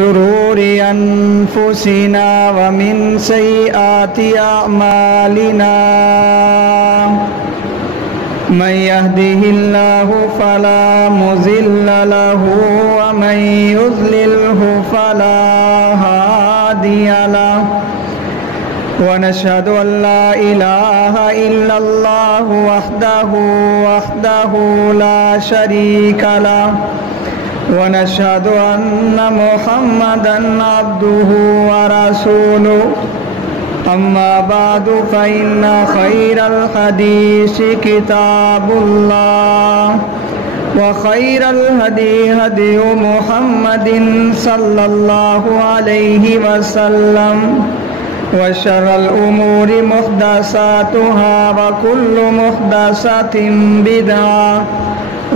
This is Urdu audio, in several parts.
شرور أنفسنا ومن سيئات أعمالنا من يهده الله فلا مضل له ومن يضلله فلا هادي له ونشهد أن لا إله إلا الله وحده لا شريك له ونشهد أن محمدًا عبده ورسوله أما بعد فإن خير الحديث كتاب الله وخير الهدي هدي محمد صلى الله عليه وسلم وشر الأمور محدثاتها وكل محدثة بدعة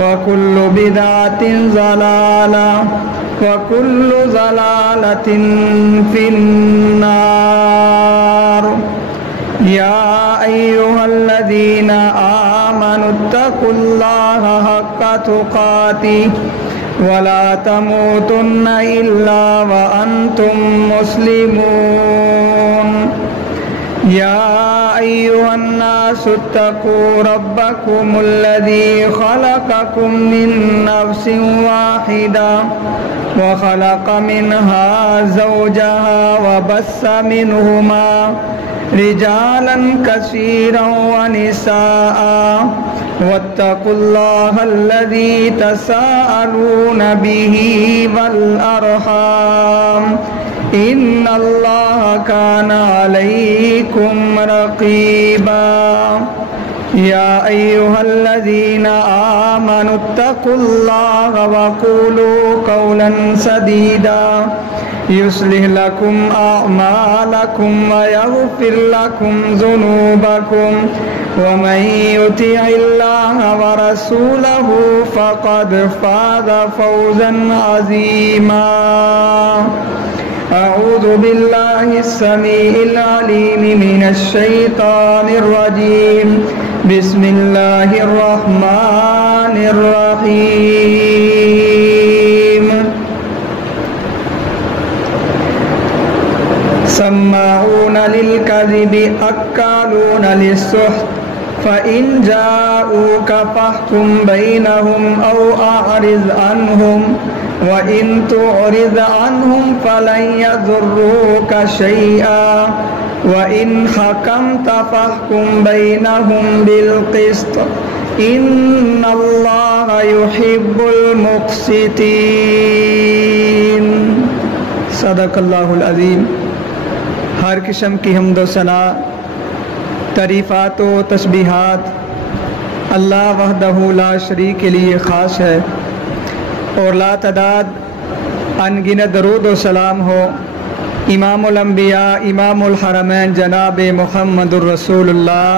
وكل بدعة ضلالة وكل ضلالة في النار يا أيها الذين آمنوا اتقوا الله حق تقاته ولا تموتن إلا وأنتم مسلمون يا أيها الناس اتقوا ربكم الذي خلقكم من نفس واحدة وخلق منها زوجها وبث منهما رجالا كثيرا ونساء واتقوا الله الذي تساءلون به والأرحام إن الله كان عليكم رقيبا يا أيها الذين آمنوا اتقوا الله وقولوا قولا سديدا يصلح لكم أعمالكم ويغفر لكم ذنوبكم ومن يطع الله ورسوله فقد فاز فوزا عظيما أعوذ بالله السميع العليم من الشيطان الرجيم بسم الله الرحمن الرحيم سماعون للكذب أكالون للسحت فإن جاءوك فاحكم بينهم أو أعرض عنهم وإن تعرض عنهم فلن يضروك شيئا وإن حكمت فاحكم بينهم بالقسط إن الله يحب المقسطين صدق اللہ العظیم۔ ہر قسم کی حمد و ثنا، تعریفات و تسبیحات اللہ وحدہ لا شریک کے لیے خاص ہے، اور لا تعداد انگنت درود و سلام ہو امام الانبیاء امام الحرمین جناب محمد الرسول اللہ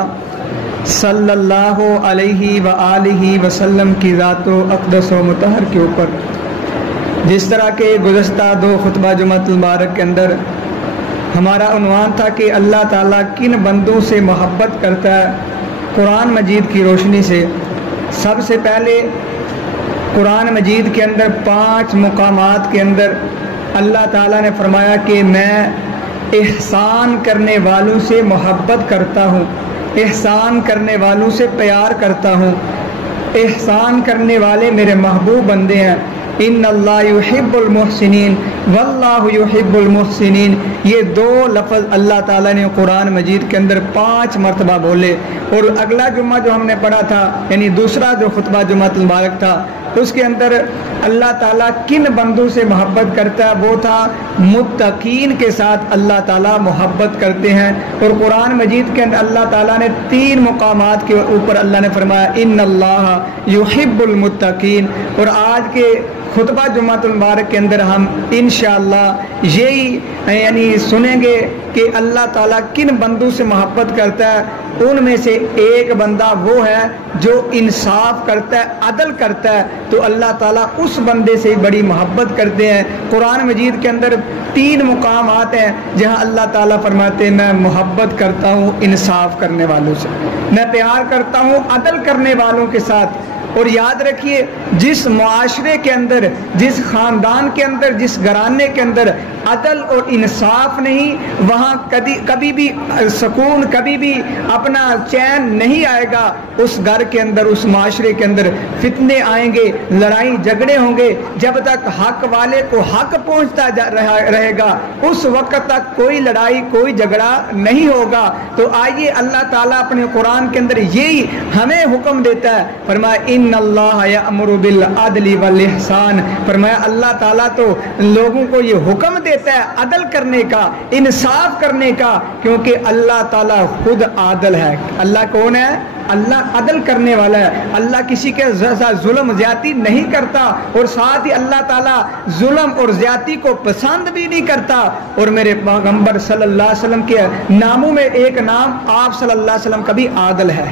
صلی اللہ علیہ وآلہ وسلم کی ذات و اقدس و مطہر کے اوپر۔ جس طرح کے گزشتہ دو خطبہ جمعۃ المبارک کے اندر ہمارا عنوان تھا کہ اللہ تعالیٰ کن بندوں سے محبت کرتا ہے قرآن مجید کی روشنی سے، سب سے پہلے قرآن مجید کے اندر 5 مقامات کے اندر اللہ تعالیٰ نے فرمایا کہ میں احسان کرنے والوں سے محبت کرتا ہوں، احسان کرنے والوں سے پیار کرتا ہوں، احسان کرنے والے میرے محبوب بندے ہیں۔ ان اللہ یحب المحسنین واللہ یحب المحسنین، یہ 2 لفظ اللہ تعالیٰ نے قرآن مجید کے اندر 5 مرتبہ بولے۔ اور اگلا جمعہ جو ہم نے پڑھا تھا، یعنی دوسرا جو خطبہ جمعۃ المبارک تھا، اس کے اندر اللہ تعالیٰ کن بندوں سے محبت کرتا ہے، وہ تھا متقین کے ساتھ اللہ تعالیٰ محبت کرتے ہیں۔ اور قرآن مجید کے اندر اللہ تعالیٰ نے 3 مقامات کے اوپر اللہ نے فرمایا ان اللہ یحب المتقین۔ اور آج کے خطبہ جمعۃ المبارک کے اندر ہم انشاءاللہ یہی یعنی سنیں گے کہ اللہ تعالیٰ کن بندوں سے محبت کرتا ہے۔ ان میں سے ایک بندہ وہ ہے جو انصاف کرتا ہے، عدل کرتا ہے، تو اللہ تعالیٰ اس بندے سے بڑی محبت کرتے ہیں۔ قرآن مجید کے اندر 3 مقامات ہیں جہاں اللہ تعالیٰ فرماتے ہیں میں محبت کرتا ہوں انصاف کرنے والوں سے، میں پیار کرتا ہوں عدل کرنے والوں کے ساتھ۔ اور یاد رکھیے جس معاشرے کے اندر، جس خاندان کے اندر، جس گھرانے کے اندر عدل اور انصاف نہیں، وہاں کبھی بھی سکون، کبھی بھی اپنا چین نہیں آئے گا۔ اس گھر کے اندر، اس معاشرے کے اندر فتنے آئیں گے، لڑائی جھگڑے ہوں گے۔ جب تک حق والے کو حق پہنچتا رہے گا اس وقت تک کوئی لڑائی، کوئی جھگڑا نہیں ہوگا۔ تو آئیے اللہ تعالیٰ اپنے قرآن کے اندر یہی ہمیں حکم دیتا ہے، فرمایا ان اللہ یأمر بالعدل والاحسان، فرمایا اللہ تعالیٰ تو لوگوں کو یہ حکم دیتا ہے عدل کرنے کا، انصاف کرنے کا، کیونکہ اللہ تعالیٰ خود عادل ہے۔ اللہ کون ہے؟ اللہ عدل کرنے والا ہے۔ اللہ کسی کے ساتھ ظلم زیادتی نہیں کرتا، اور ساتھ ہی اللہ تعالیٰ ظلم اور زیادتی کو پسند بھی نہیں کرتا۔ اور میرے پیغمبر صلی اللہ علیہ وسلم کے ناموں میں ایک نام آپ صلی اللہ علیہ وسلم کا بھی عادل ہے۔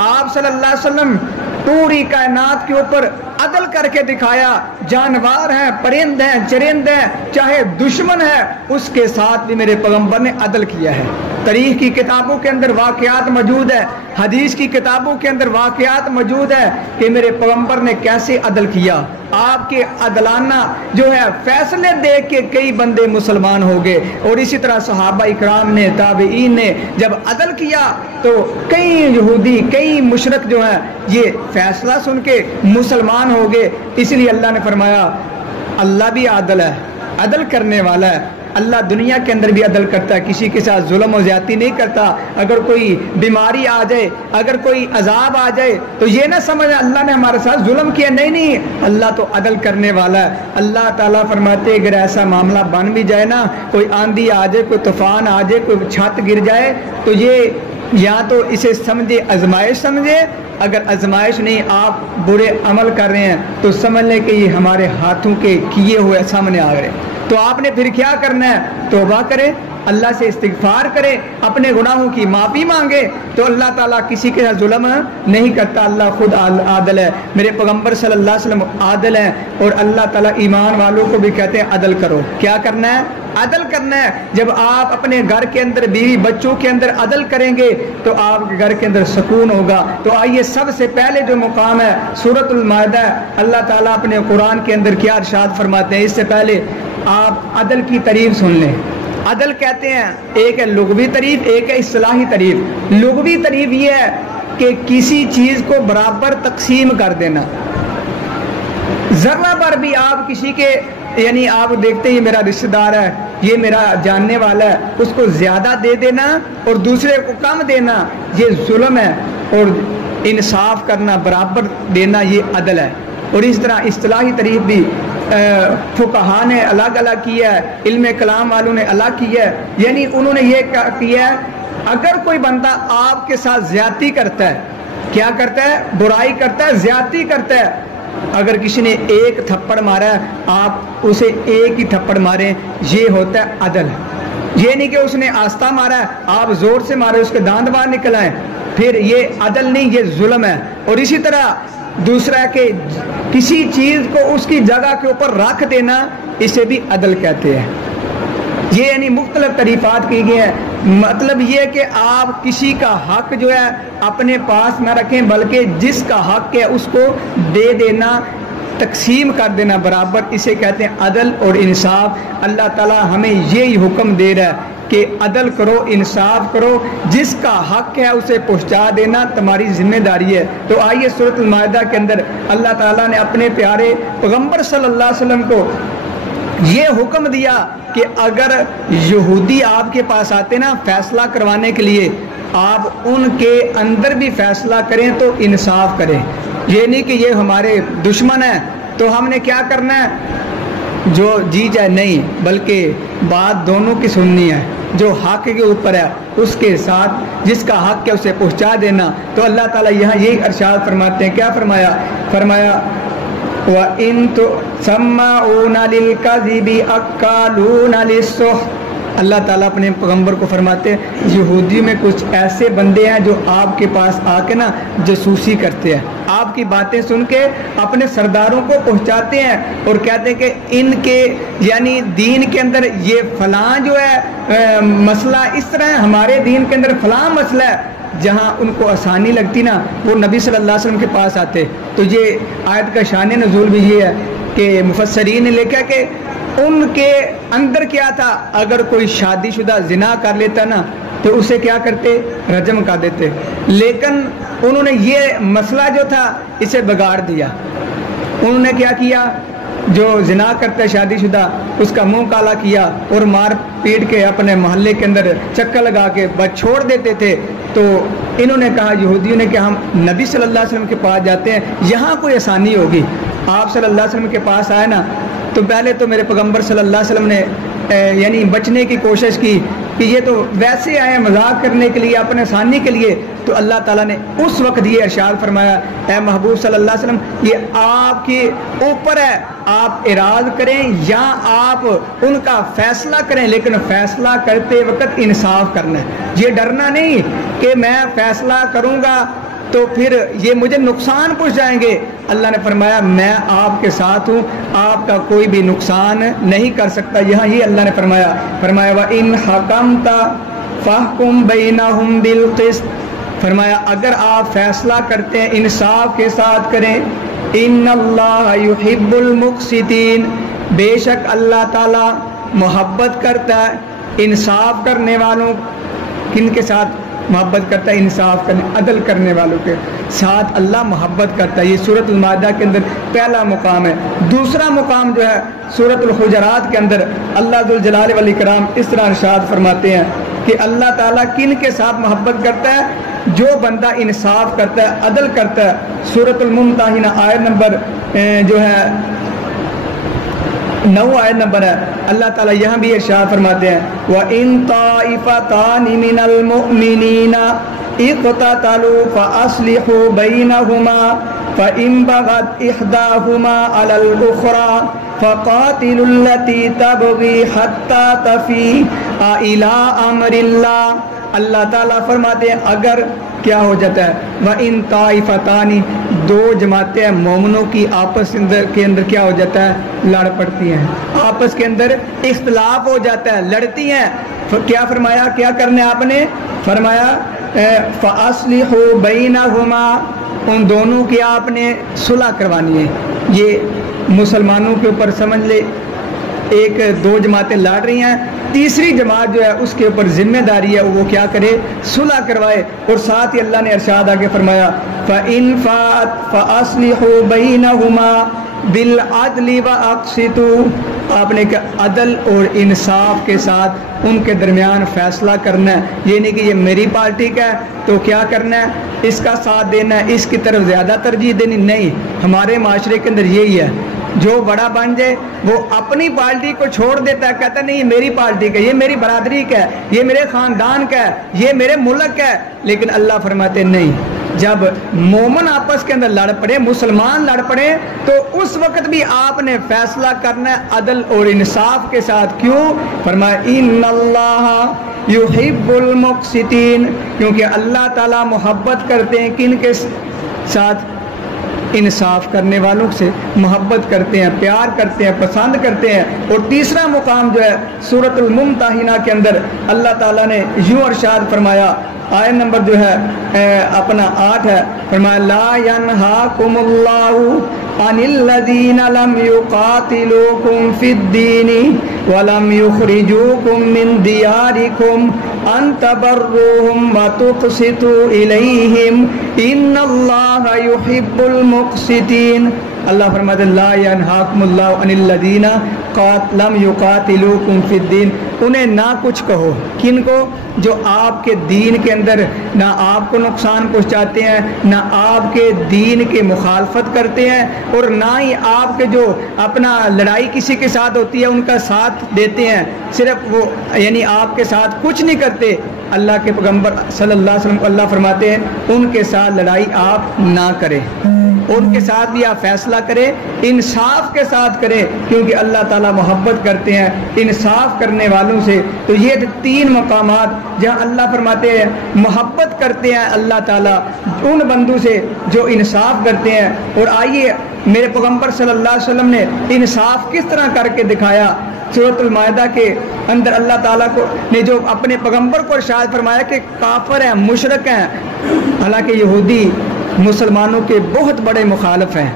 آپ صلی اللہ علیہ وسلم پوری کائنات کے اوپر عدل کر کے دکھایا۔ جانور ہیں، پرند ہیں، چرند ہیں، چاہے دشمن ہے، اس کے ساتھ بھی میرے پیغمبر نے عدل کیا ہے۔ تاریخ کی کتابوں کے اندر واقعات موجود ہے، حدیث کی کتابوں کے اندر واقعات موجود ہے کہ میرے پیغمبر نے کیسے عدل کیا۔ آپ کے عدلانہ جو ہے فیصلے دیکھ کے کئی بندے مسلمان ہو گئے، اور اسی طرح صحابہ اکرام نے، تابعین نے جب عدل کیا تو کئی یہودی، کئی مشرک جو ہیں یہ فیصلہ سن کے مسلمان ہو گئے۔ اس لیے اللہ نے فرمایا اللہ بھی عادل ہے، عدل کرنے والا ہے۔ اللہ دنیا کے اندر بھی عدل کرتا ہے، کسی کے ساتھ ظلم و زیادتی نہیں کرتا۔ اگر کوئی بیماری آ جائے، اگر کوئی عذاب آ جائے تو یہ نہ سمجھ اللہ نے ہمارے ساتھ ظلم کیا، نہیں، اللہ تو عدل کرنے والا ہے۔ اللہ تعالیٰ فرماتے اگر ایسا معاملہ بن بھی جائے نا، کوئی آندھی آ جائے، کوئی طوفان آ جائے، کوئی چھت گر جائے، تو یہ یا تو اسے سمجھے آزمائش سمجھے، اگر آزمائش نہیں، آپ برے عمل کر رہے ہیں تو سمجھ لیں کہ یہ ہمارے ہاتھوں کے کیے ہوئے سامنے آ رہے ہیں۔ تو آپ نے پھر کیا کرنا ہے؟ توبہ کرے، اللہ سے استغفار کرے، اپنے گناہوں کی معافی مانگے، تو اللہ تعالیٰ کسی کے ساتھ ظلم نہیں کرتا۔ اللہ خود عادل ہے، میرے پیغمبر صلی اللہ علیہ وسلم عادل ہیں، اور اللہ تعالیٰ ایمان والوں کو بھی کہتے ہیں عدل کرو۔ کیا کرنا ہے؟ عدل کرنا ہے۔ جب آپ اپنے گھر کے اندر، بیوی بچوں کے اندر عدل کریں گے تو آپ کے گھر کے اندر سکون ہوگا۔ تو آئیے سب سے پہلے جو مقام ہے سورۃ المائدہ، اللہ تعالیٰ اپنے قرآن کے اندر کیا ارشاد فرماتے ہیں؟ اس سے پہلے آپ عدل کی تعریف سن لیں۔ عدل کہتے ہیں، ایک ہے لغوی تعریف، ایک ہے اصطلاحی تعریف۔ لغوی تعریف یہ ہے کہ کسی چیز کو برابر تقسیم کر دینا۔ ذرہ پر بھی آپ کسی کے، یعنی آپ دیکھتے ہیں یہ میرا رشتہ دار ہے، یہ میرا جاننے والا ہے، اس کو زیادہ دے دینا اور دوسرے کو کم دینا، یہ ظلم ہے۔ اور انصاف کرنا، برابر دینا، یہ عدل ہے۔ اور اس طرح اصطلاحی تعریف بھی فقہا نے الگ الگ کیا ہے، علم کلام والوں نے الگ کیا ہے۔ یعنی انہوں نے یہ کیا ہے، اگر کوئی بندہ آپ کے ساتھ زیادتی کرتا ہے، کیا کرتا ہے؟ برائی کرتا ہے، زیادتی کرتا ہے۔ اگر کسی نے ایک تھپڑ مارا ہے، آپ اسے ایک ہی تھپڑ ماریں، یہ ہوتا ہے عدل۔ یہ نہیں کہ اس نے آستہ مارا ہے، آپ زور سے مارے، اس کے دانت باہر نکل آئے، پھر یہ عدل نہیں، یہ ظلم ہے۔ اور اسی طرح دوسرا کہ کسی چیز کو اس کی جگہ کے اوپر رکھ دینا، اسے بھی عدل کہتے ہیں۔ یہ یعنی مختلف تعریفات کی گئی ہیں۔ مطلب یہ کہ آپ کسی کا حق جو ہے اپنے پاس نہ رکھیں، بلکہ جس کا حق ہے اس کو دے دینا، تقسیم کر دینا برابر، اسے کہتے ہیں عدل اور انصاف۔ اللہ تعالیٰ ہمیں یہی حکم دے رہا ہے کہ عدل کرو، انصاف کرو، جس کا حق ہے اسے پہنچا دینا تمہاری ذمہ داری ہے۔ تو آئیے سورۃ المائدہ کے اندر اللہ تعالیٰ نے اپنے پیارے پیغمبر صلی اللہ علیہ وسلم کو یہ حکم دیا کہ اگر یہودی آپ کے پاس آتے نا فیصلہ کروانے کے لیے، آپ ان کے اندر بھی فیصلہ کریں تو انصاف کریں۔ یہ نہیں کہ یہ ہمارے دشمن ہیں تو ہم نے کیا کرنا ہے جو جی جائے، نہیں، بلکہ بات دونوں کی سننی ہے۔ جو حق کے اوپر ہے اس کے ساتھ جس کا حق ہے اسے پہنچا دینا۔ تو اللہ تعالیٰ یہاں یہی ارشاد فرماتے ہیں، کیا فرمایا؟ فرمایا وَإِن سَمَّعُونَ لِلْكَذِبِ أَكَّالُونَ لِلسُّحْتِ۔ اللہ تعالیٰ اپنے پیغمبر کو فرماتے ہیں یہودی میں کچھ ایسے بندے ہیں جو آپ کے پاس آ کے نا جاسوسی کرتے ہیں، آپ کی باتیں سن کے اپنے سرداروں کو پہنچاتے ہیں اور کہتے ہیں کہ ان کے یعنی دین کے اندر یہ فلاں جو ہے مسئلہ اس طرح ہے، ہمارے دین کے اندر فلاں مسئلہ ہے۔ جہاں ان کو آسانی لگتی نا وہ نبی صلی اللہ علیہ وسلم کے پاس آتے. تو یہ آیت کا شان نزول بھی یہ ہے کہ مفسرین نے لکھا کہ ان کے اندر کیا تھا, اگر کوئی شادی شدہ زنا کر لیتا نا تو اسے کیا کرتے, رجم کر دیتے. لیکن انہوں نے یہ مسئلہ جو تھا اسے بگاڑ دیا. انہوں نے کیا کیا, جو زنا کرتا ہے شادی شدہ اس کا منہ کالا کیا اور مار پیٹ کے اپنے محلے کے اندر چکر لگا کے بس چھوڑ دیتے تھے. تو انہوں نے کہا, یہودیوں نے, کہ ہم نبی صلی اللہ علیہ وسلم کے پاس جاتے ہیں, یہاں کوئی آسانی ہوگی. آپ صلی اللہ علیہ وسلم کے پاس آئے نا تو پہلے تو میرے پیغمبر صلی اللہ علیہ وسلم نے یعنی بچنے کی کوشش کی کہ یہ تو ویسے آئے مذاق کرنے کے لیے, اپنے آسانی کے لیے. تو اللہ تعالیٰ نے اس وقت یہ ارشاد فرمایا, اے محبوب صلی اللہ علیہ وسلم یہ آپ کے اوپر ہے, آپ اعراض کریں یا آپ ان کا فیصلہ کریں, لیکن فیصلہ کرتے وقت انصاف کرنا ہے. یہ ڈرنا نہیں کہ میں فیصلہ کروں گا تو پھر یہ مجھے نقصان پہنچ جائیں گے. اللہ نے فرمایا میں آپ کے ساتھ ہوں, آپ کا کوئی بھی نقصان نہیں کر سکتا. یہاں ہی اللہ نے فرمایا وَإِنْ حَكَمْتَ فَاحْكُمْ بَيْنَهُمْ بِالْقِسْطِ, فرمایا اگر آپ فیصلہ کرتے ہیں انصاف کے ساتھ کریں. إِنَّ اللَّهَ يُحِبُّ الْمُقْسِطِينَ, بے شک اللہ تعالی محبت کرتا ہے انصاف کرنے والوں. کن کے ساتھ محبت کرتا ہے؟ انصاف کرنے, عدل کرنے والوں کے ساتھ اللہ محبت کرتا ہے. یہ سورۃ المائدہ کے اندر پہلا مقام ہے. دوسرا مقام جو ہے سورۃ الحجرات کے اندر اللہ ذوالجلال والاکرام اس طرح ارشاد فرماتے ہیں کہ اللہ تعالیٰ کن کے ساتھ محبت کرتا ہے؟ جو بندہ انصاف کرتا ہے, عدل کرتا ہے. سورۃ الممتحنہ آیت نمبر جو ہے 9 آیت نمبر ہے, اللہ تعالیٰ یہاں بھی ارشاد فرماتے ہیں وَإِن طَائِفَتَانِ مِنَ الْمُؤْمِنِينَ اقْتَتَلُوا فَأَصْلِحُوا بَيْنَهُمَا فَإِن بَغَتْ إِحْدَاهُمَا عَلَى الْأُخْرَى فَقَاتِلُوا الَّتِي تَبْغِي حَتَّى تَفِيءَ إِلَىٰ أَمْرِ اللَّهِ. اللہ تعالیٰ فرماتے ہیں اگر کیا ہو جاتا ہے, وَإِن طَائِفَتَانِ, دو جماعتیں مومنوں کی آپس کے اندر کیا ہو جاتا ہے, لڑ پڑتی ہیں, آپس کے اندر اختلاف ہو جاتا ہے, لڑتی ہیں. کیا فرمایا, کیا کرنا ہے آپ نے؟ فرمایا فَأَصْلِحُوا بَيْنَهُمَا, ان دونوں کی آپ نے صلح کروانی ہے. یہ مسلمانوں کے اوپر سمجھ لے ایک دو جماعتیں لڑ رہی ہیں, تیسری جماعت جو ہے اس کے اوپر ذمہ داری ہے وہ کیا کرے, صلح کروائے. اور ساتھ ہی اللہ نے ارشاد آگے فرمایا فَإِن فَاءَتْ فَأَصْلِحُوا بَيْنَهُمَا بِالْعَدْلِ وَأَقْسِطُوا, آپ نے کہا عدل اور انصاف کے ساتھ ان کے درمیان فیصلہ کرنا ہے. یہ نہیں کہ یہ میری پارٹی کا ہے تو کیا کرنا ہے, اس کا ساتھ دینا ہے, اس کی طرف زیادہ ترجیح دینی. نہیں, ہمارے معاشرے کے اندر یہی ہے, جو بڑا بن جائے وہ اپنی پارٹی کو چھوڑ دیتا ہے, کہتا ہے نہیں یہ میری پارٹی کا, یہ میری برادری کا ہے, یہ میرے خاندان کا ہے, یہ میرے ملک کا ہے. لیکن اللہ فرماتے نہیں, جب مومن آپس کے اندر لڑ پڑے, مسلمان لڑ پڑے, تو اس وقت بھی آپ نے فیصلہ کرنا ہے عدل اور انصاف کے ساتھ. کیوں؟ فرمایا ان اللہ یحب المقسطین, کیونکہ اللہ تعالیٰ محبت کرتے ہیں کن کے ساتھ؟ انصاف کرنے والوں سے محبت کرتے ہیں, پیار کرتے ہیں, پسند کرتے ہیں. اور تیسرا مقام جو ہے سورۃ الممتحنہ کے اندر اللہ تعالیٰ نے یوں ارشاد فرمایا, آیت نمبر جو ہے اپنا 8 ہے, فرمایا لا ینہاکم اللہ عن الذین لم یقاتلوکم فی الدین ولم یخرجوکم من دیارکم ان تبروہم وتقسطوا الیہم ان اللہ یحب المقسطین. اللہ فرماتے لا ینہاکم اللہ عن الذین لم یقاتلوکم فی الدین, انہیں نہ کچھ کہو. کن کو؟ جو آپ کے دین کے اندر نہ آپ کو نقصان پہنچاتے ہیں, نہ آپ کے دین کے مخالفت کرتے ہیں, اور نہ ہی آپ کے جو اپنا لڑائی کسی کے ساتھ ہوتی ہے ان کا ساتھ دیتے ہیں. صرف وہ یعنی آپ کے ساتھ کچھ نہیں کرتے. اللہ کے پیغمبر صلی اللہ علیہ وسلم کو اللہ فرماتے ہیں ان کے ساتھ لڑائی آپ نہ کریں, ان کے ساتھ بھی آپ فیصلہ کریں, انصاف کے ساتھ کریں, کیونکہ اللہ تعالیٰ محبت کرتے ہیں انصاف کرنے والوں سے. تو یہ 3 مقامات جہاں اللہ فرماتے ہیں محبت کرتے ہیں اللہ تعالیٰ ان بندوں سے جو انصاف کرتے ہیں. اور آئیے میرے پیغمبر صلی اللہ علیہ وسلم نے انصاف کس طرح کر کے دکھایا۔ سورۃ المائدہ کے اندر اللہ تعالیٰ نے جو اپنے پیغمبر کو ارشاد فرمایا کہ کافر ہیں، مشرک ہیں، حالانکہ یہودی مسلمانوں کے بہت بڑے مخالف ہیں،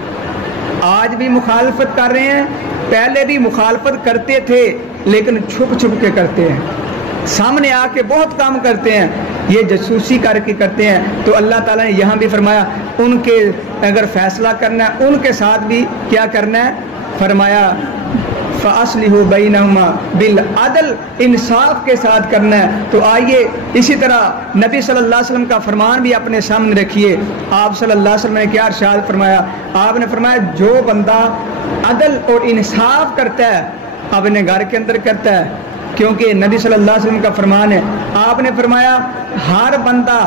آج بھی مخالفت کر رہے ہیں، پہلے بھی مخالفت کرتے تھے لیکن چھپ چھپ کے کرتے ہیں، سامنے آ کے بہت کام کرتے ہیں، یہ جاسوسی کر کے کرتے ہیں۔ تو اللہ تعالیٰ نے یہاں بھی فرمایا ان کے اگر فیصلہ کرنا ہے ان کے ساتھ بھی کیا کرنا ہے، فرمایا فَأَصْلِحُوا بَيْنَهُمَا بِالْعَدْلِ، انصاف کے ساتھ کرنا ہے۔ تو آئیے اسی طرح نبی صلی اللہ علیہ وسلم کا فرمان بھی اپنے سامنے رکھیے۔ آپ صلی اللہ علیہ وسلم نے کیا ارشاد فرمایا؟ آپ نے فرمایا جو بندہ عدل اور انصاف کرتا ہے اپنے گھر کے اندر کرتا ہے، کیونکہ نبی صلی اللہ علیہ وسلم کا فرمان ہے، آپ نے فرمایا ہر بندہ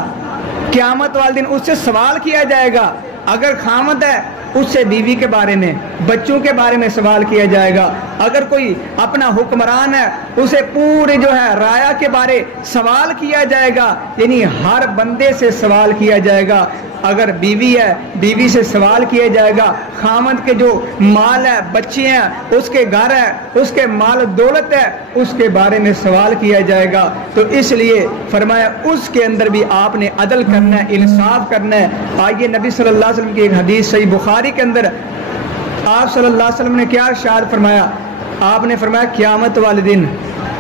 قیامت والے دن اس سے سوال کیا جائے گا، اگر خامد ہے اس سے بیوی کے بارے میں، بچوں کے بارے میں سوال کیا جائے گا، اگر کوئی اپنا حکمران ہے اسے پورے جو ہے رایا کے بارے سوال کیا جائے گا، یعنی ہر بندے سے سوال کیا جائے گا۔ اگر بیوی ہے بیوی سے سوال کیا جائے گا، خامد کے جو مال ہے، بچے ہیں، اس کے گھر ہے، اس کے مال دولت ہے، اس کے بارے میں سوال کیا جائے گا۔ تو اس لیے فرمایا اس کے اندر بھی آپ نے عدل کرنا ہے، انصاف کرنا ہے۔ آئیے نبی صلی اللہ علیہ وسلم کی ایک حدیث صحیح بخاری کے اندر آپ صلی اللہ علیہ وسلم نے کیا ارشاد فرمایا؟ آپ نے فرمایا قیامت والے دن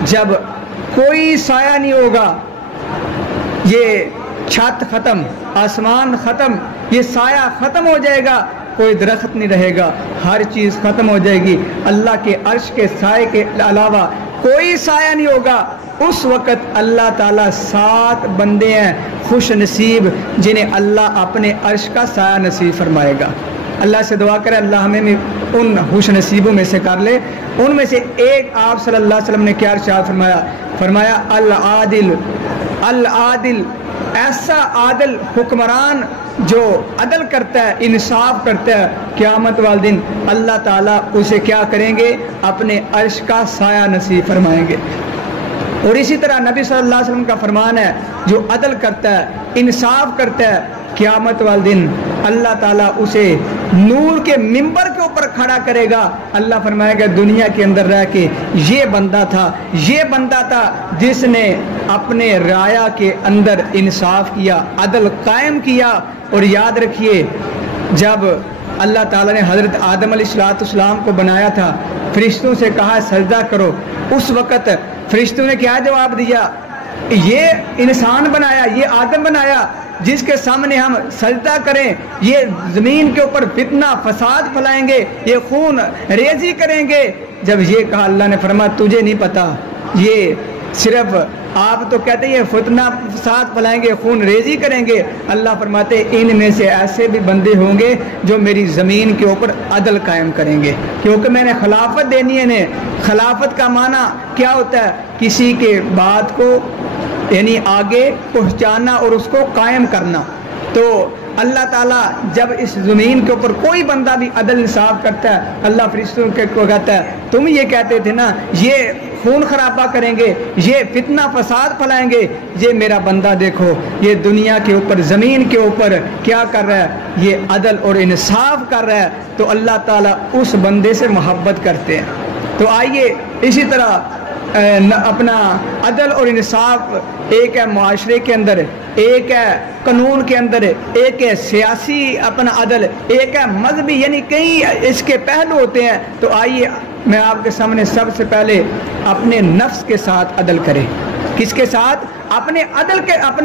جب کوئی سایہ نہیں ہوگا، یہ چھت ختم، آسمان ختم، یہ سایہ ختم ہو جائے گا، کوئی درخت نہیں رہے گا، ہر چیز ختم ہو جائے گی، اللہ کے عرش کے سائے کے علاوہ کوئی سایہ نہیں ہوگا۔ اس وقت اللہ تعالیٰ 7 بندے ہیں خوش نصیب جنہیں اللہ اپنے عرش کا سایہ نصیب فرمائے گا۔ اللہ سے دعا کرے اللہ ہمیں بھی ان خوش نصیبوں میں سے کر لے۔ ان میں سے ایک آپ صلی اللہ علیہ وسلم نے کیا ارشاد فرمایا؟ فرمایا العادل، العادل، ایسا عادل حکمران جو عدل کرتا ہے، انصاف کرتا ہے، قیامت والے دن اللہ تعالیٰ اسے کیا کریں گے؟ اپنے عرش کا سایہ نصیب فرمائیں گے۔ اور اسی طرح نبی صلی اللہ علیہ وسلم کا فرمان ہے جو عدل کرتا ہے، انصاف کرتا ہے، قیامت والے دن اللہ تعالیٰ اسے نور کے منبر کے اوپر کھڑا کرے گا۔ اللہ فرمائے گا دنیا کے اندر رہ کے یہ بندہ تھا، یہ بندہ تھا جس نے اپنے رایا کے اندر انصاف کیا، عدل قائم کیا۔ اور یاد رکھیے جب اللہ تعالیٰ نے حضرت آدم علیہ السلام کو بنایا تھا، فرشتوں سے کہا سجدہ کرو، اس وقت فرشتوں نے کیا جواب دیا؟ یہ انسان بنایا، یہ آدم بنایا جس کے سامنے ہم سجدہ کریں یہ زمین کے اوپر فتنہ فساد پھیلائیں گے، یہ خون ریزی کریں گے۔ جب یہ کہا اللہ نے فرمایا تجھے نہیں پتا، یہ صرف آپ تو کہتے ہیں یہ فتنہ فساد پھیلائیں گے، خون ریزی کریں گے۔ اللہ فرماتے ان میں سے ایسے بھی بندے ہوں گے جو میری زمین کے اوپر عدل قائم کریں گے، کیونکہ میں نے خلافت دینی ہے انہیں۔ خلافت کا معنی کیا ہوتا ہے؟ کسی کے بات کو یعنی آگے پہنچانا اور اس کو قائم کرنا۔ تو اللہ تعالیٰ جب اس زمین کے اوپر کوئی بندہ بھی عدل انصاف کرتا ہے، اللہ فرشتوں کو کہتا ہے تم یہ کہتے تھے نا یہ خون خرابہ کریں گے، یہ فتنہ فساد پھیلائیں گے، یہ میرا بندہ دیکھو یہ دنیا کے اوپر زمین کے اوپر کیا کر رہا ہے؟ یہ عدل اور انصاف کر رہا ہے۔ تو اللہ تعالیٰ اس بندے سے محبت کرتے ہیں۔ تو آئیے اسی طرح اپنا عدل اور انصاف ایک ہے معاشرے کے اندر، ایک ہے قانون کے اندر، ایک ہے سیاسی اپنا عدل، ایک ہے مذہبی، یعنی کئی اس کے پہلو ہوتے ہیں۔ تو آئیے میں آپ کے سامنے سب سے پہلے اپنے نفس کے ساتھ عدل کریں۔ کس کے ساتھ؟ اپنے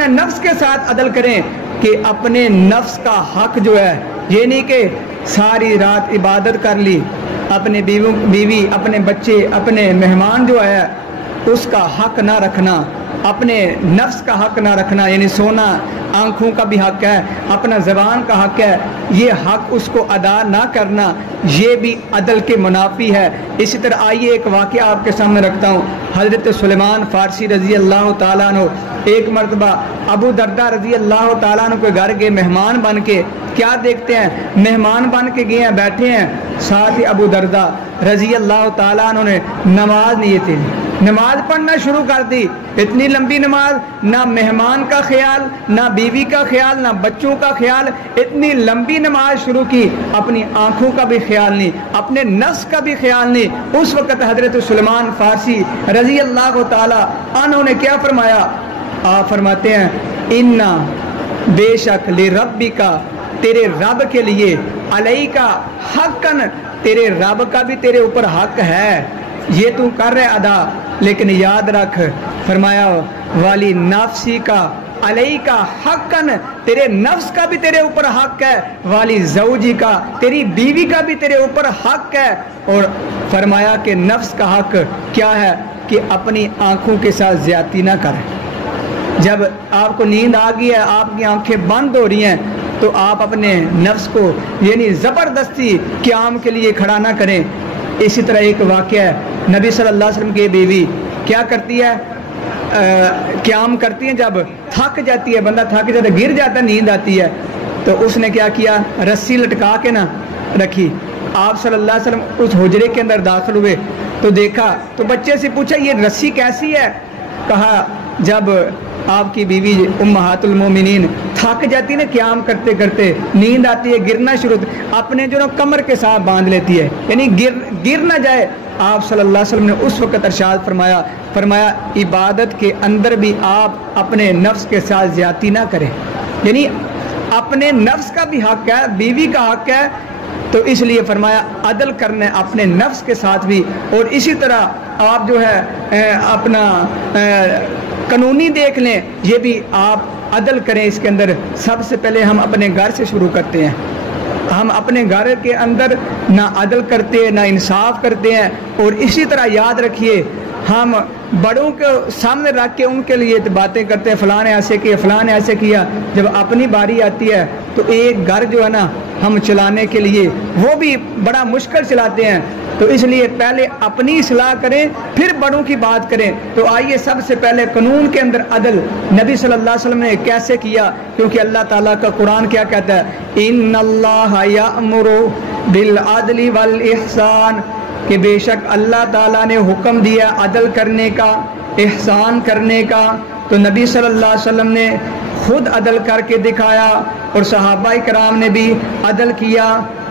نفس کے ساتھ عدل کریں کہ اپنے نفس کا حق جو ہے، یہ نہیں کہ ساری رات عبادت کر لی، اپنے بیوی اپنے بچے اپنے مہمان جو ہے اس کا حق نہ رکھنا، اپنے نفس کا حق نہ رکھنا، یعنی سونا آنکھوں کا بھی حق ہے، اپنا زبان کا حق ہے، یہ حق اس کو ادا نہ کرنا، یہ بھی عدل کے منافی ہے۔ اسی طرح آئیے ایک واقعہ آپ کے سامنے رکھتا ہوں۔ حضرت سلیمان فارسی رضی اللہ تعالیٰ عنہ ایک مرتبہ ابو دردہ رضی اللہ تعالیٰ عنہ کے گھر گئے مہمان بن کے۔ کیا دیکھتے ہیں؟ مہمان بن کے گئے ہیں، بیٹھے ہیں، ساتھ ہی ابو دردہ رضی اللہ تعالیٰ عنہ نے نماز نیت تھی، نماز پڑھنا شروع کر دی، اتنی لمبی نماز، نہ مہمان کا خیال، نہ بیوی کا خیال، نہ بچوں کا خیال، اتنی لمبی نماز شروع کی، اپنی آنکھوں کا بھی خیال نہیں، اپنے نفس کا بھی خیال نہیں۔ اس وقت حضرت سلیمان فارسی رضی اللہ تعالیٰ عنہ نے کیا فرمایا؟ آپ فرماتے ہیں اِنَّا بے شک لِرَبِّکَ تیرے رب کے لیے، علیکا حقاً تیرے رب کا بھی تیرے اوپر حق ہے، یہ تو کر رہے ادا، لیکن یاد رکھ، فرمایا والی نفسی کا علیکا حقاً تیرے نفس کا بھی تیرے اوپر حق ہے، والی زوجی کا تیری بیوی کا بھی تیرے اوپر حق ہے۔ اور فرمایا کہ نفس کا حق کیا ہے کہ اپنی آنکھوں کے ساتھ زیادتی نہ کریں۔ جب آپ کو نیند آ گئی ہے، آپ کی آنکھیں بند ہو رہی ہیں، تو آپ اپنے نفس کو یعنی زبردستی قیام کے لیے کھڑا نہ کریں۔ اسی طرح ایک واقعہ ہے، نبی صلی اللہ علیہ وسلم کی بیوی کیا کرتی ہے؟ قیام کرتی ہیں، جب تھک جاتی ہے، بندہ تھک جاتا ہے، گر جاتا ہے، نیند آتی ہے، تو اس نے کیا کیا؟ رسی لٹکا کے نہ رکھی۔ آپ صلی اللہ علیہ وسلم اس حجرے کے اندر داخل ہوئے تو دیکھا، تو بچے سے پوچھا یہ رسی کیسی ہے؟ کہا جب آپ کی بیوی امہات المومنین تھک جاتی نا قیام کرتے کرتے، نیند آتی ہے، گرنا شروع، اپنے جو نا کمر کے ساتھ باندھ لیتی ہے، یعنی گر نہ جائے۔ آپ صلی اللہ علیہ وسلم نے اس وقت ارشاد فرمایا عبادت کے اندر بھی آپ اپنے نفس کے ساتھ زیادتی نہ کریں، یعنی اپنے نفس کا بھی حق ہے، بیوی کا حق ہے، تو اس لیے فرمایا عدل کرنا اپنے نفس کے ساتھ بھی۔ اور اسی طرح آپ جو ہے اپنا قانونی دیکھ لیں، یہ بھی آپ عدل کریں اس کے اندر۔ سب سے پہلے ہم اپنے گھر سے شروع کرتے ہیں، ہم اپنے گھر کے اندر نہ عدل کرتے نہ انصاف کرتے ہیں۔ اور اسی طرح یاد رکھیے، ہم بڑوں کو سامنے رکھ کے ان کے لیے باتیں کرتے ہیں، فلاں نے ایسے کیا، فلاں نے ایسے کیا، جب اپنی باری آتی ہے تو ایک گھر جو ہے نا ہم چلانے کے لیے وہ بھی بڑا مشکل چلاتے ہیں۔ تو اس لیے پہلے اپنی اصلاح کریں، پھر بڑوں کی بات کریں۔ تو آئیے سب سے پہلے قانون کے اندر عدل نبی صلی اللہ علیہ وسلم نے کیسے کیا، کیونکہ اللہ تعالیٰ کا قرآن کیا کہتا ہے؟ ان اللہ یأمر بالعدل والاحسان، کہ بے شک اللہ تعالیٰ نے حکم دیا عدل کرنے کا، احسان کرنے کا۔ تو نبی صلی اللہ علیہ وسلم نے خود عدل کر کے دکھایا اور صحابہ کرام نے بھی عدل کیا۔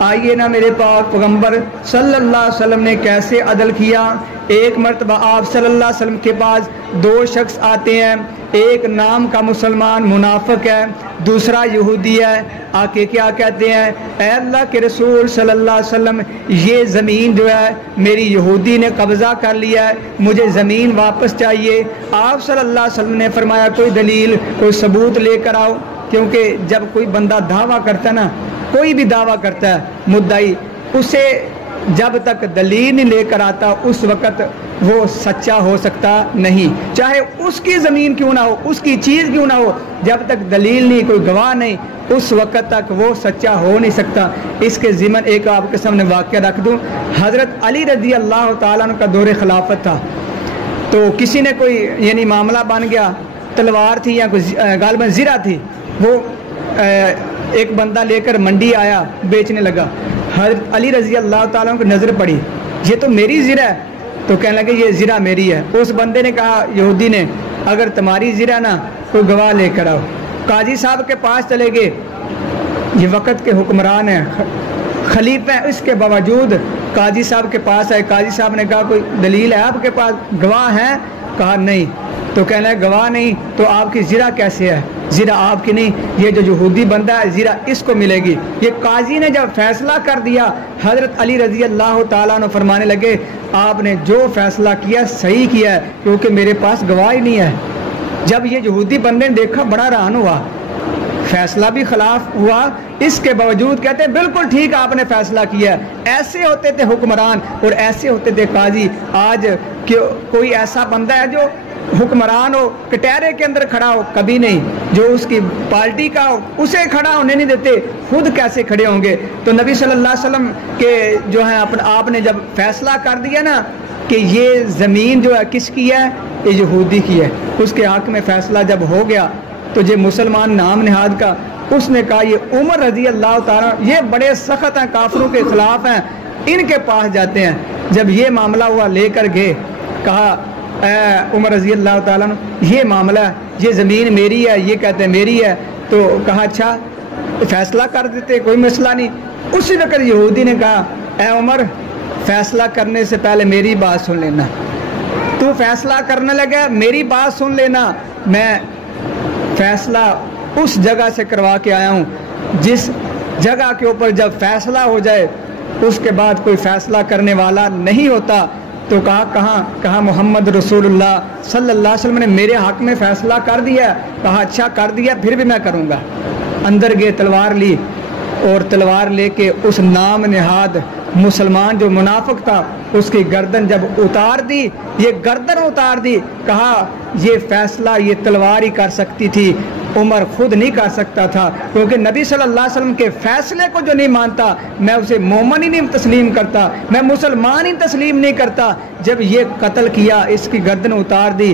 آئیے نا میرے پاک پیغمبر صلی اللہ علیہ وسلم نے کیسے عدل کیا۔ ایک مرتبہ آپ صلی اللہ علیہ وسلم کے پاس دو شخص آتے ہیں، ایک نام کا مسلمان منافق ہے، دوسرا یہودی ہے۔ آ کے کیا کہتے ہیں؟ اے اللہ کے رسول صلی اللہ علیہ وسلم، یہ زمین جو ہے میری یہودی نے قبضہ کر لیا ہے، مجھے زمین واپس چاہیے۔ آپ صلی اللہ علیہ وسلم نے فرمایا کوئی دلیل، کوئی ثبوت لے کر آؤ، کیونکہ جب کوئی بندہ دعویٰ کرتا ہے نا، کوئی بھی دعویٰ کرتا ہے مدعی، اسے جب تک دلیل نہیں لے کر آتا اس وقت وہ سچا ہو سکتا نہیں، چاہے اس کی زمین کیوں نہ ہو، اس کی چیز کیوں نہ ہو، جب تک دلیل نہیں، کوئی گواہ نہیں، اس وقت تک وہ سچا ہو نہیں سکتا۔ اس کے ضمن ایک آپ کے سامنے واقعہ رکھ دوں۔ حضرت علی رضی اللہ تعالیٰ عنہ کا دور خلافت تھا، تو کسی نے کوئی یعنی معاملہ بن گیا، تلوار تھی یا کوئی غالباً زرہ تھی، وہ ایک بندہ لے کر منڈی آیا، بیچنے لگا۔ حضرت علی رضی اللہ تعالیٰ عنہ کو نظر پڑی، یہ تو میری زرہ ہے، تو کہنے لگے یہ زرہ میری ہے۔ اس بندے نے کہا، یہودی نے، اگر تمہاری زرہ نا کوئی گواہ لے کر آؤ۔ قاضی صاحب کے پاس چلے گئے، یہ وقت کے حکمران ہیں، خلیفہ ہیں، اس کے باوجود قاضی صاحب کے پاس آئے۔ قاضی صاحب نے کہا کوئی دلیل ہے آپ کے پاس، گواہ ہیں؟ کہا نہیں۔ تو کہنے لگے گواہ نہیں تو آپ کی زرہ کیسے ہے؟ زرہ آپ کی نہیں، یہ جو یہودی بندہ ہے زرہ اس کو ملے گی۔ یہ قاضی نے جب فیصلہ کر دیا، حضرت علی رضی اللہ تعالیٰ عنہ فرمانے لگے آپ نے جو فیصلہ کیا صحیح کیا ہے، کیونکہ میرے پاس گواہ ہی نہیں ہے۔ جب یہ یہودی بندے نے دیکھا بڑا حیران ہوا، فیصلہ بھی خلاف ہوا، اس کے باوجود کہتے ہیں بالکل ٹھیک آپ نے فیصلہ کیا ہے۔ ایسے ہوتے تھے حکمران اور ایسے ہوتے تھے قاضی۔ آج کوئی ایسا بندہ ہے جو حکمران ہو، کٹہرے کے اندر کھڑا ہو؟ کبھی نہیں۔ جو اس کی پارٹی کا ہو اسے کھڑا ہونے نہیں دیتے، خود کیسے کھڑے ہوں گے؟ تو نبی صلی اللہ علیہ وسلم کے جو ہیں آپ نے جب فیصلہ کر دیا نا کہ یہ زمین جو ہے کس کی ہے؟ یہ یہودی کی ہے، اس کے حق میں فیصلہ جب ہو گیا تو یہ مسلمان نام نہاد کا، اس نے کہا یہ عمر رضی اللہ تعالیٰ، یہ بڑے سخت ہیں، کافروں کے خلاف ہیں، ان کے پاس جاتے ہیں۔ جب یہ معاملہ ہوا لے کر گئے، کہا اے عمر رضی اللہ تعالیٰ عنہ یہ معاملہ ہے، یہ زمین میری ہے، یہ کہتے ہیں میری ہے، تو کہا اچھا فیصلہ کر دیتے، کوئی مسئلہ نہیں۔ اسی وقت یہودی نے کہا اے عمر فیصلہ کرنے سے پہلے میری بات سن لینا، تو فیصلہ کرنے لگا میری بات سن لینا، میں فیصلہ اس جگہ سے کروا کے آیا ہوں جس جگہ کے اوپر جب فیصلہ ہو جائے اس کے بعد کوئی فیصلہ کرنے والا نہیں ہوتا۔ تو کہا محمد رسول اللہ صلی اللہ علیہ وسلم نے میرے حق میں فیصلہ کر دیا۔ کہا اچھا کر دیا، پھر بھی میں کروں گا۔ اندر گئے، تلوار لی اور تلوار لے کے اس نام نہاد مسلمان جو منافق تھا اس کی گردن جب اتار دی، یہ گردن اتار دی، کہا یہ فیصلہ یہ تلوار ہی کر سکتی تھی، عمر خود نہیں کر سکتا تھا، کیونکہ نبی صلی اللہ علیہ وسلم کے فیصلے کو جو نہیں مانتا میں اسے مومن ہی نہیں تسلیم کرتا، میں مسلمان ہی تسلیم نہیں کرتا۔ جب یہ قتل کیا، اس کی گردن اتار دی،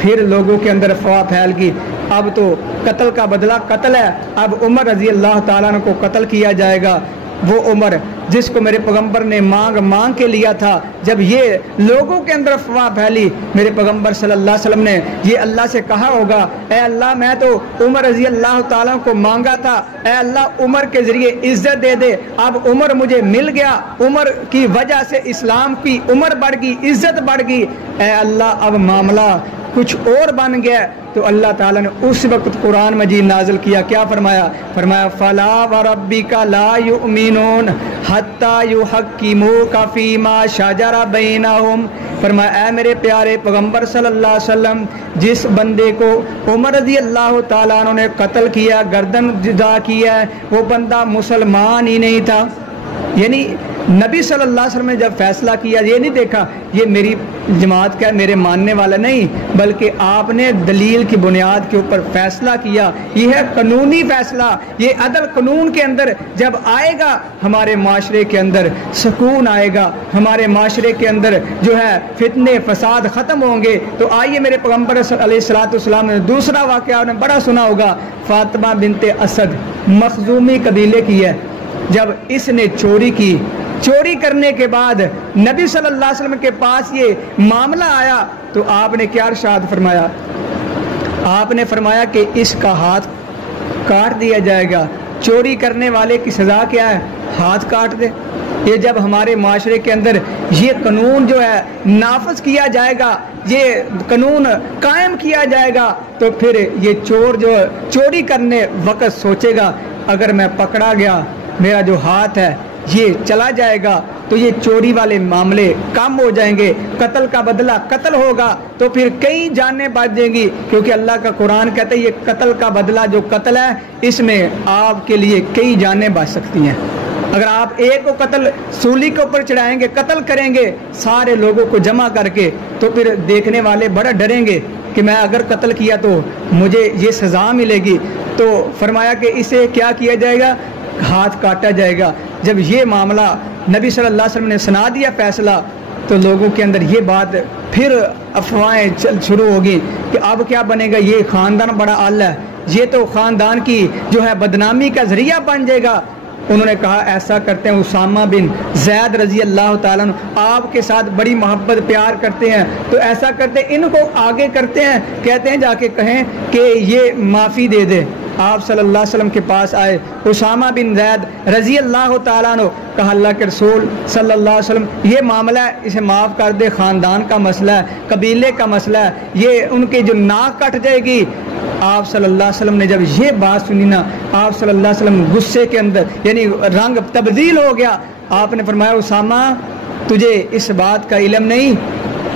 پھر لوگوں کے اندر افواہ پھیل گئی، اب تو قتل کا بدلہ قتل ہے، اب عمر رضی اللہ تعالیٰ عنہ کو قتل کیا جائے گا۔ وہ عمر جس کو میرے پیغمبر نے مانگ کے لیا تھا، جب یہ لوگوں کے اندر افواہ پھیلی، میرے پیغمبر صلی اللہ علیہ وسلم نے یہ اللہ سے کہا ہوگا اے اللہ میں تو عمر رضی اللہ تعالیٰ کو مانگا تھا، اے اللہ عمر کے ذریعے عزت دے دے، اب عمر مجھے مل گیا، عمر کی وجہ سے اسلام کی عمر بڑھ گئی، عزت بڑھ گئی، اے اللہ اب معاملہ کچھ اور بن گیا۔ تو اللہ تعالیٰ نے اس وقت قرآن مجید نازل کیا، کیا فرمایا؟ فلا وربک لا یؤمنون حتی یحکموک فیما شجر بینہم۔ فرمایا اے میرے پیارے پیغمبر صلی اللہ علیہ وسلم، جس بندے کو عمر رضی اللہ تعالیٰ عنہ نے قتل کیا، گردن جدا کیا ہے، وہ بندہ مسلمان ہی نہیں تھا۔ یعنی نبی صلی اللہ علیہ وسلم نے جب فیصلہ کیا، یہ نہیں دیکھا یہ میری جماعت کا میرے ماننے والا نہیں، بلکہ آپ نے دلیل کی بنیاد کے اوپر فیصلہ کیا۔ یہ ہے قانونی فیصلہ، یہ عدل قانون کے اندر جب آئے گا ہمارے معاشرے کے اندر سکون آئے گا، ہمارے معاشرے کے اندر جو ہے فتنے فساد ختم ہوں گے۔ تو آئیے میرے پیغمبر علیہ الصلوۃ والسلام نے دوسرا واقعہ آپ نے بڑا سنا ہوگا، فاطمہ بنت اسد مخزومی قبیلے کی ہے، جب اس نے چوری کی، چوری کرنے کے بعد نبی صلی اللہ علیہ وسلم کے پاس یہ معاملہ آیا تو آپ نے کیا ارشاد فرمایا؟ آپ نے فرمایا کہ اس کا ہاتھ کاٹ دیا جائے گا۔ چوری کرنے والے کی سزا کیا ہے؟ ہاتھ کاٹ دے۔ یہ جب ہمارے معاشرے کے اندر یہ قانون جو ہے نافذ کیا جائے گا، یہ قانون قائم کیا جائے گا، تو پھر یہ چور جو چوری کرنے وقت سوچے گا اگر میں پکڑا گیا، میرا جو ہاتھ ہے یہ چلا جائے گا تو یہ چوری والے معاملے کم ہو جائیں گے، قتل کا بدلہ قتل ہوگا تو پھر کئی جانیں بچ جائیں گی، کیونکہ اللہ کا قرآن کہتا ہے یہ قتل کا بدلہ جو قتل ہے اس میں آپ کے لیے کئی جانیں بچ سکتی ہیں۔ اگر آپ ایک کو قتل سولی کے اوپر چڑھائیں گے، قتل کریں گے سارے لوگوں کو جمع کر کے، تو پھر دیکھنے والے بڑا ڈریں گے کہ میں اگر قتل کیا تو مجھے یہ سزا ملے گی۔ تو فرمایا کہ اسے کیا کیا جائے گا؟ ہاتھ کاٹا جائے گا۔ جب یہ معاملہ نبی صلی اللہ علیہ وسلم نے سنا دیا فیصلہ، تو لوگوں کے اندر یہ بات پھر افواہیں شروع ہوگی کہ اب کیا بنے گا، یہ خاندان بڑا اعلی ہے، یہ تو خاندان کی جو ہے بدنامی کا ذریعہ بن جائے گا۔ انہوں نے کہا ایسا کرتے ہیں، اسامہ بن زید رضی اللہ تعالیٰ عنہ آپ کے ساتھ بڑی محبت پیار کرتے ہیں، تو ایسا کرتے ہیں ان کو آگے کرتے ہیں، کہتے ہیں جا کے کہیں کہ یہ معافی دے دے۔ آپ صلی اللہ علیہ وسلم کے پاس آئے، اسامہ بن زید رضی اللہ تعالیٰ عنہ، کہا اللہ کے رسول صلی اللہ علیہ وسلم یہ معاملہ ہے، اسے معاف کر دے، خاندان کا مسئلہ ہے، قبیلے کا مسئلہ ہے، یہ ان کی جو ناک کٹ جائے گی۔ آپ صلی اللہ علیہ وسلم نے جب یہ بات سنی نا، آپ صلی اللہ علیہ وسلم غصے کے اندر یعنی رنگ تبدیل ہو گیا۔ آپ نے فرمایا اسامہ تجھے اس بات کا علم نہیں،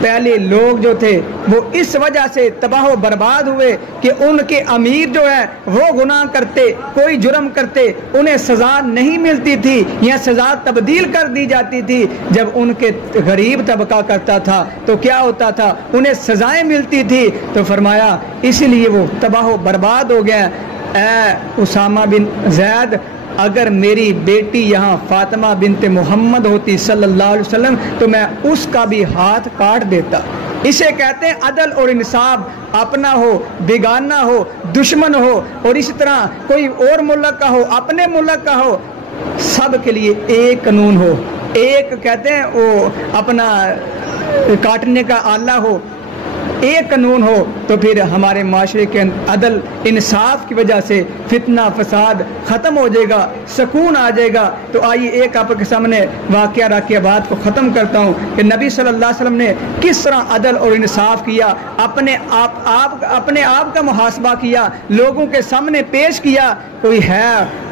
پہلے لوگ جو تھے وہ اس وجہ سے تباہ و برباد ہوئے کہ ان کے امیر جو ہے وہ گناہ کرتے، کوئی جرم کرتے، انہیں سزا نہیں ملتی تھی یا سزا تبدیل کر دی جاتی تھی۔ جب ان کے غریب طبقہ کرتا تھا تو کیا ہوتا تھا، انہیں سزائیں ملتی تھی۔ تو فرمایا اسی لیے وہ تباہ و برباد ہو گیا۔ اے اسامہ بن زید، اگر میری بیٹی یہاں فاطمہ بنت محمد ہوتی صلی اللہ علیہ وسلم تو میں اس کا بھی ہاتھ کاٹ دیتا۔ اسے کہتے ہیں عدل اور انصاف، اپنا ہو، بیگانہ ہو، دشمن ہو، اور اسی طرح کوئی اور ملک کا ہو، اپنے ملک کا ہو، سب کے لیے ایک قانون ہو۔ ایک کہتے ہیں وہ اپنا کاٹنے کا آلہ ہو، ایک قانون ہو، تو پھر ہمارے معاشرے کے عدل انصاف کی وجہ سے فتنہ فساد ختم ہو جائے گا، سکون آ جائے گا۔ تو آئیے ایک آپ کے سامنے واقعہ راقعہ بات کو ختم کرتا ہوں کہ نبی صلی اللہ علیہ وسلم نے کس طرح عدل اور انصاف کیا، اپنے آپ کا محاسبہ کیا، لوگوں کے سامنے پیش کیا۔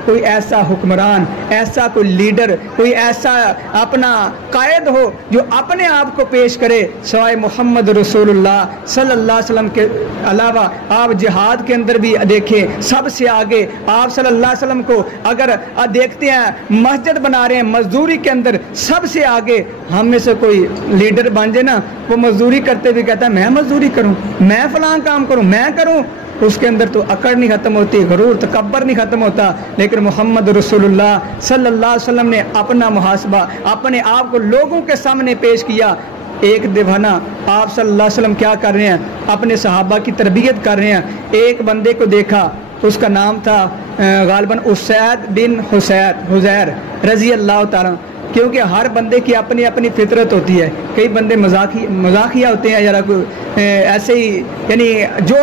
کوئی ایسا حکمران، ایسا کوئی لیڈر، کوئی ایسا اپنا قائد ہو جو اپنے آپ کو پیش کرے سوائے محمد رسول اللہ صلی اللہ علیہ وسلم کے علاوہ؟ آپ جہاد کے اندر بھی دیکھیں، سب سے آگے آپ صلی اللہ علیہ وسلم کو اگر دیکھتے ہیں مسجد بنا رہے ہیں، مزدوری کے اندر سب سے آگے۔ ہم میں سے کوئی لیڈر بن جائے نا، وہ مزدوری کرتے ہوئے کہتا ہے میں مزدوری کروں، میں فلاں کام کروں، میں کروں، اس کے اندر تو اکڑ نہیں ختم ہوتی، غرور تکبر نہیں ختم ہوتا۔ لیکن محمد رسول اللہ صلی اللہ علیہ وسلم نے اپنا محاسبہ اپنے آپ کو لوگوں کے سامنے پیش کیا۔ ایک دیوانہ آپ صلی اللہ علیہ وسلم کیا کر رہے ہیں؟ اپنے صحابہ کی تربیت کر رہے ہیں۔ ایک بندے کو دیکھا، اس کا نام تھا غالباً اسید بن حزیر رضی اللہ تعالیٰ، کیونکہ ہر بندے کی اپنی اپنی فطرت ہوتی ہے۔ کئی بندے مزاحیہ ہوتے ہیں، یا ایسے ہی یعنی جو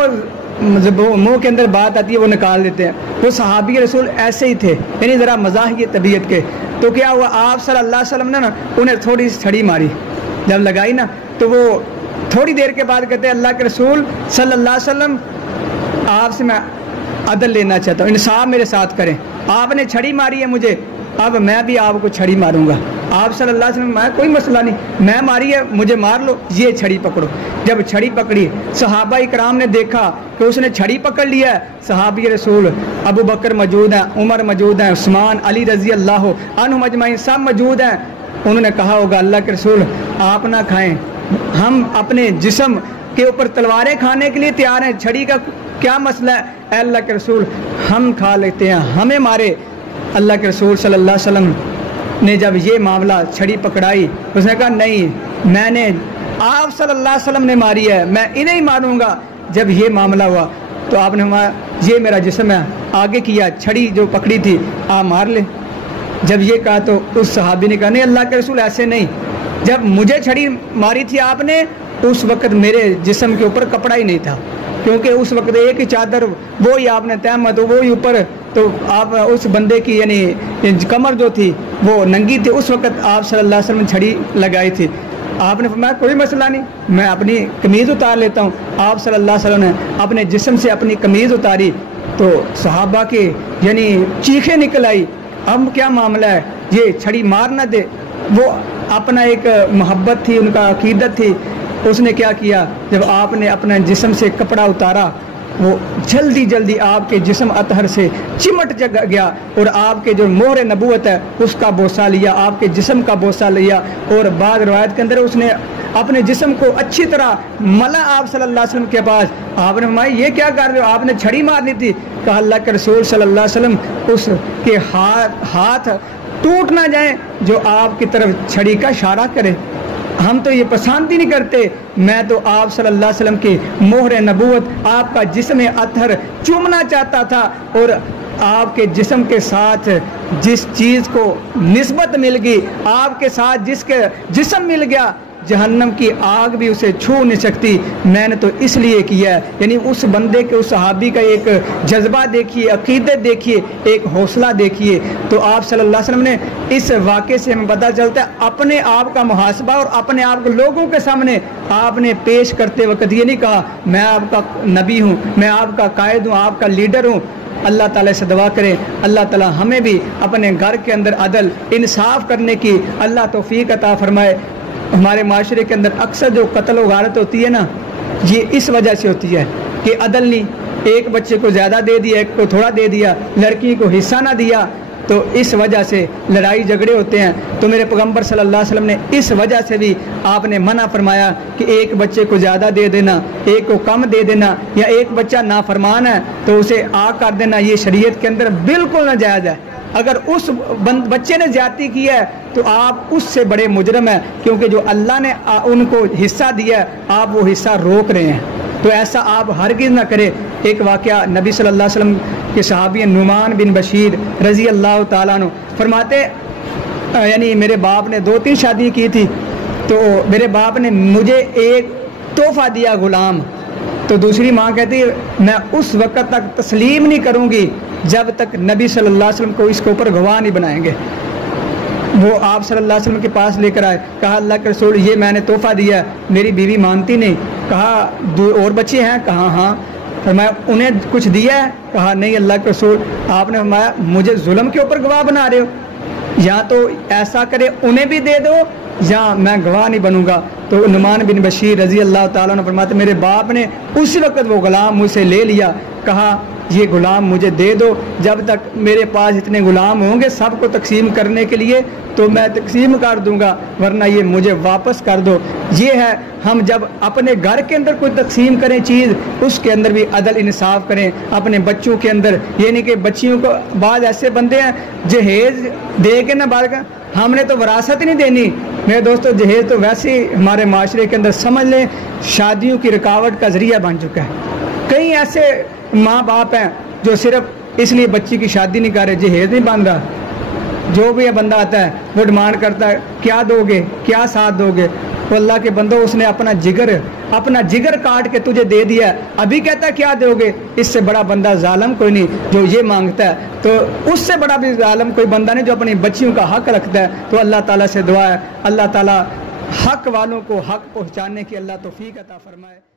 منہ کے اندر بات آتی ہے وہ نکال دیتے ہیں۔ وہ صحابی رسول ایسے ہی تھے، یعنی ذرا مزاحیہ طبیعت کے۔ تو کیا ہوا، آپ صلی اللہ علیہ وسلم نے نا انہیں تھوڑی سی چھڑی ماری، جب لگائی نا تو وہ تھوڑی دیر کے بعد کہتے ہیں اللہ کے رسول صلی اللہ علیہ وسلم آپ سے میں عدل لینا چاہتا ہوں، انصاف میرے ساتھ کریں، آپ نے چھڑی ماری ہے مجھے، اب میں بھی آپ کو چھڑی ماروں گا۔ آپ صلی اللہ علیہ وسلم میں کوئی مسئلہ نہیں، میں ماری ہے مجھے مار لو، یہ چھڑی پکڑو۔ جب چھڑی پکڑی، صحابہ اکرام نے دیکھا کہ اس نے چھڑی پکڑ لیا ہے، صحابی رسول ابو بکر موجود ہیں، عمر موجود ہیں، عثمان علی رضی اللہ عنہم اجمعین سب موجود ہیں۔ انہوں نے کہا ہوگا اللہ کے رسول آپ نہ کھائیں، ہم اپنے جسم کے اوپر تلواریں کھانے کے لیے تیار ہیں، چھڑی کا کیا مسئلہ ہے؟ اے اللہ کے رسول ہم کھا لیتے ہیں، ہمیں مارے۔ اللہ کے رسول صلی اللہ علیہ وسلم نے جب یہ معاملہ چھڑی پکڑائی، اس نے کہا نہیں، میں نے آپ صلی اللہ علیہ وسلم نے ماری ہے، میں انہیں ہی ماروں گا۔ جب یہ معاملہ ہوا تو آپ نے یہ میرا جسم ہے، آگے کیا، چھڑی جو پکڑی تھی آپ مار لے۔ جب یہ کہا تو اس صحابی نے کہا نہیں اللہ کے رسول ایسے نہیں، جب مجھے چھڑی ماری تھی آپ نے اس وقت میرے جسم کے اوپر کپڑا ہی نہیں تھا، کیونکہ اس وقت ایک ہی چادر وہی آپ نے تہمت وہی اوپر، تو آپ اس بندے کی یعنی کمر جو تھی وہ ننگی تھی، اس وقت آپ صلی اللہ علیہ وسلم نے چھڑی لگائی تھی۔ آپ نے فرمایا کوئی مسئلہ نہیں، میں اپنی قمیض اتار لیتا ہوں۔ آپ صلی اللہ علیہ وسلم نے اپنے جسم سے اپنی قمیض اتاری تو صحابہ کے یعنی چیخیں نکل آئی، اب کیا معاملہ ہے، یہ چھڑی مار نہ دے۔ وہ اپنا ایک محبت تھی، ان کا عقیدت تھی، اس نے کیا کیا، جب آپ نے اپنے جسم سے کپڑا اتارا وہ جلدی آپ کے جسم اطہر سے چمٹ گیا، اور آپ کے جو مہر نبوت ہے اس کا بوسہ لیا، آپ کے جسم کا بوسہ لیا، اور بعض روایت کے اندر اس نے اپنے جسم کو اچھی طرح ملا آپ صلی اللہ علیہ وسلم کے پاس۔ آپ نے فرمایا یہ کیا کر رہے ہو، آپ نے چھڑی مارنی تھی۔ کہا اللہ کے رسول صلی اللہ علیہ وسلم اس کے ہاتھ ٹوٹ نہ جائیں جو آپ کی طرف چھڑی کا اشارہ کرے، ہم تو یہ پسند ہی نہیں کرتے۔ میں تو آپ صلی اللہ علیہ وسلم کی مہر نبوت، آپ کا جسم اطہر چومنا چاہتا تھا، اور آپ کے جسم کے ساتھ جس چیز کو نسبت مل گئی، آپ کے ساتھ جس کے جسم مل گیا، جہنم کی آگ بھی اسے چھو نہیں سکتی۔ میں نے تو اس لیے کیا ہے، یعنی اس بندے کے، اس صحابی کا ایک جذبہ دیکھیے، عقیدت دیکھیے، ایک حوصلہ دیکھیے۔ تو آپ صلی اللہ علیہ وسلم نے اس واقعے سے ہمیں پتہ چلتا ہے اپنے آپ کا محاسبہ، اور اپنے آپ کو لوگوں کے سامنے آپ نے پیش کرتے وقت یہ نہیں کہا میں آپ کا نبی ہوں، میں آپ کا قائد ہوں، آپ کا لیڈر ہوں۔ اللہ تعالیٰ سے دعا کریں اللہ تعالیٰ ہمیں بھی اپنے گھر کے اندر عدل انصاف کرنے کی اللہ توفیق عطا فرمائے۔ ہمارے معاشرے کے اندر اکثر جو قتل و غارت ہوتی ہے نا، یہ اس وجہ سے ہوتی ہے کہ عدل نہیں، ایک بچے کو زیادہ دے دیا، ایک کو تھوڑا دے دیا، لڑکی کو حصہ نہ دیا، تو اس وجہ سے لڑائی جھگڑے ہوتے ہیں۔ تو میرے پیغمبر صلی اللہ علیہ وسلم نے اس وجہ سے بھی آپ نے منع فرمایا کہ ایک بچے کو زیادہ دے دینا، ایک کو کم دے دینا، یا ایک بچہ نافرمان ہے تو اسے آگ کر دینا، یہ شریعت کے اندر بالکل ناجائز ہے۔ اگر اس بچے نے زیادتی کی ہے تو آپ اس سے بڑے مجرم ہیں، کیونکہ جو اللہ نے ان کو حصہ دیا ہے آپ وہ حصہ روک رہے ہیں، تو ایسا آپ ہرگز نہ کرے۔ ایک واقعہ نبی صلی اللہ علیہ وسلم کے صحابی نعمان بن بشیر رضی اللہ تعالیٰ عنہ فرماتے یعنی میرے باپ نے 2-3 شادی کی تھی، تو میرے باپ نے مجھے ایک تحفہ دیا غلام، تو دوسری ماں کہتی میں اس وقت تک تسلیم نہیں کروں گی جب تک نبی صلی اللہ علیہ وسلم کو اس کے اوپر گواہ نہیں بنائیں گے۔ وہ آپ صلی اللہ علیہ وسلم کے پاس لے کر آئے، کہا اللہ کے رسول یہ میں نے تحفہ دیا، میری بیوی مانتی نہیں۔ کہا اور بچے ہیں؟ کہا ہاں۔ فرمایا انہیں کچھ دیا ہے؟ کہا نہیں اللہ کے رسول۔ آپ نے فرمایا مجھے ظلم کے اوپر گواہ بنا رہے ہو، یا تو ایسا کرے انہیں بھی دے دو یا میں گواہ نہیں بنوں گا۔ تو نعمان بن بشیر رضی اللہ تعالیٰ نے فرماتے میرے باپ نے اسی وقت وہ غلام مجھ سے لے لیا، کہا یہ غلام مجھے دے دو، جب تک میرے پاس اتنے غلام ہوں گے سب کو تقسیم کرنے کے لیے تو میں تقسیم کر دوں گا، ورنہ یہ مجھے واپس کر دو۔ یہ ہے ہم جب اپنے گھر کے اندر کوئی تقسیم کریں چیز، اس کے اندر بھی عدل انصاف کریں۔ اپنے بچوں کے اندر یہ نہیں کہ بچیوں کو، بعض ایسے بندے ہیں جہیز دے کے نہ بال کا، ہم نے تو وراثت ہی نہیں دینی۔ میرے دوستو جہیز تو ویسے ہی ہمارے معاشرے کے اندر سمجھ لیں شادیوں کی رکاوٹ کا ذریعہ بن چکا ہے۔ کئی ایسے ماں باپ ہیں جو صرف اس لیے بچی کی شادی نہیں کر رہے، جہیز نہیں بن رہا، جو بھی یہ بندہ آتا ہے وہ ڈیمانڈ کرتا ہے کیا دو گے، کیا ساتھ دو گے؟ تو اللہ کے بندو اس نے اپنا جگر کاٹ کے تجھے دے دیا، ابھی کہتا ہے کیا دو گے؟ اس سے بڑا بندہ ظالم کوئی نہیں جو یہ مانگتا ہے، تو اس سے بڑا بھی ظالم کوئی بندہ نہیں جو اپنی بچیوں کا حق رکھتا ہے۔ تو اللہ تعالیٰ سے دعا ہے اللہ تعالیٰ حق والوں کو حق پہنچانے کی اللہ توفیق عطا فرمائے۔